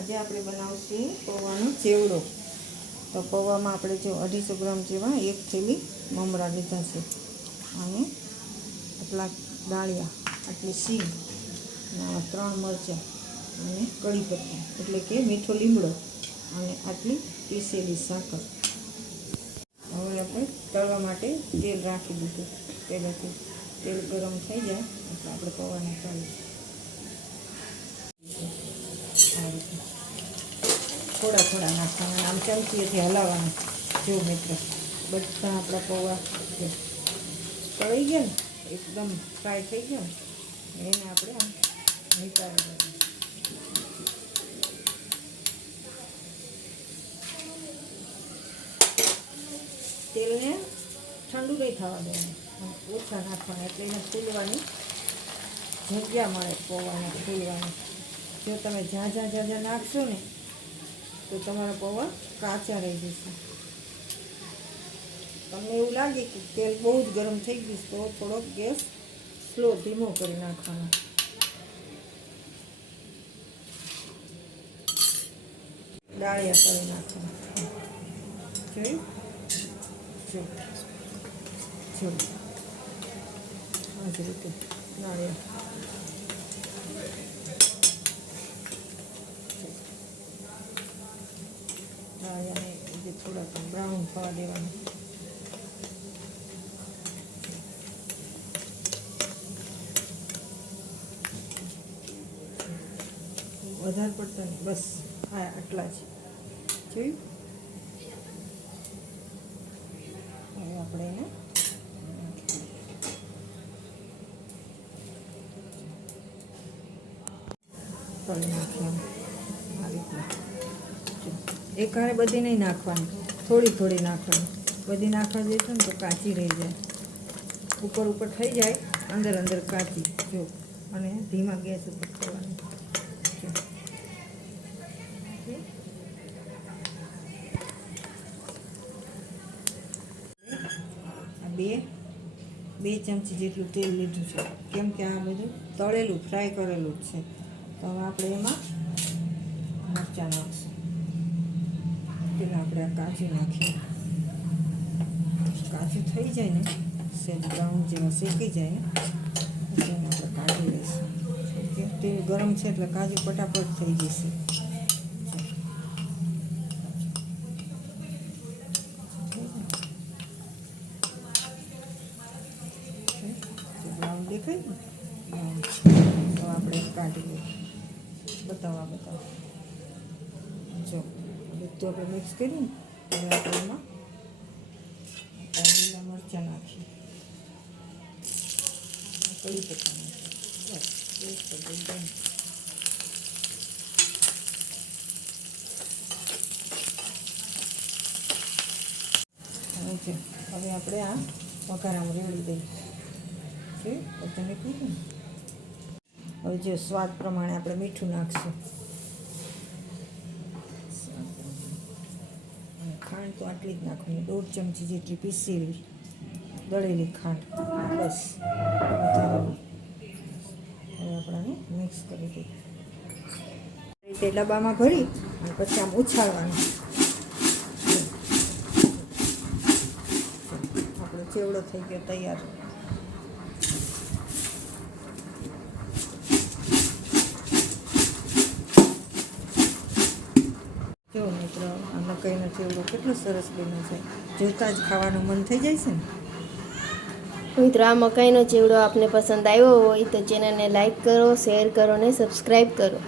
આજે આપણે બનાવશું પૌવાનો ચેવડો। તો પૌવામાં આપણે જો 250 ગ્રામ જેવા એક થેલી મમરા લીધા છે અને આટલા દાળિયા, આટલી સિંગ, 3 મરચાં અને કળી પત્તા એટલે કે મીઠો લીમડો અને આટલી પીસેલી સાકર। હવે આપણે તળવા માટે તેલ રાખી દીધું। પહેલાંથી તેલ ગરમ થઈ જાય એટલે આપણે પૌવાને તળીએ। થોડા થોડા નાખવાના, આમ ચમચીએથી હલાવવાના। જો મિત્રો બધા આપણા પૌવા તળાઈ ગયા ને, એકદમ ફ્રાય થઈ ગયા ને, એને આપણે આમ નીકાળી દેવાનું। તેલને ઠંડુ નહીં થવા દેવાનું, ઓછા નાખવાના એટલે એને ફૂલવાની જગ્યા મળે, પૌવાને ફૂલવાની। જો તમે જ્યાં નાખશો ને તો તમારા પૌવા કાચા રહી જશે। તમને એવું લાગે કે તેલ બહુ જ ગરમ થઈ ગયું તો થોડોક ગેસ સ્લો ધીમો કરી નાખવાનો। દાળિયા કરી નાખવાના। જોયું? જો આ જ રીતે દાળિયા દાળિયાને થોડાક બ્રાઉન થવા દેવાનું। વધારે પડતા નહીં, બસ હા આટલા જ। જોયું? હવે આપણે એને તળી નાખીએ આ રીતના। એકહારે બધી નહીં નાખવાની, થોડી થોડી નાખવાની। બધી નાખવા જઈશું ને તો કાચી રહી જાય, ઉપર ઉપર થઈ જાય, અંદર અંદર કાચી। જો અને ધીમા ગેસ ઉપર કરવાની। બે ચમચી જેટલું તેલ લીધું છે, કેમ કે આ બધું તળેલું ફ્રાય કરેલું જ છે। તો હવે આપણે એમાં મરચાં નાખીશું। પેલા આપણે આ કાજુ નાખીએ, કાજુ થઈ જાય ને સેજ બ્રાઉન જેવા શેકી જાય ને પછી એને આપણે કાઢી લઈશું। તેલ ગરમ છે એટલે કાજુ ફટાફટ થઈ જશે। બ્રાઉન દેખાય ને તો આપણે કાઢી લઈએ। બતાવો। જો બધું આપણે મિક્સ કર્યું ને હવે આપણે એમાં લીલા મરચાં નાખીએ, કળી પત્તા નાખીએ, હવે આપણે આ વઘારામાં રેડી દઈએ। બધું નીકળ્યું ને, હવે જો સ્વાદ પ્રમાણે આપણે મીઠું નાખશું। ખાંડ તો આટલી જ નાખવાની, 1.5 ચમચી જેટલી પીસેલી દળેલી ખાંડ, બસ। હવે આપણે મિક્સ કરી દઈએ, રીતે ડબ્બામાં ભરી અને પછી આમ ઉછાળવાનું। આપણો ચેવડો થઈ ગયો તૈયાર। જો મિત્રો આ મકાઈનો ચેવડો કેટલો સરસ બન્યો છે, જોતાં જ ખાવાનું મન થઈ જાય છે ને। મિત્રો આ મકાઈનો ચેવડો આપને પસંદ આવ્યો હોય તો ચેનલને લાઈક કરો, શેર કરો અને સબસ્ક્રાઈબ કરો।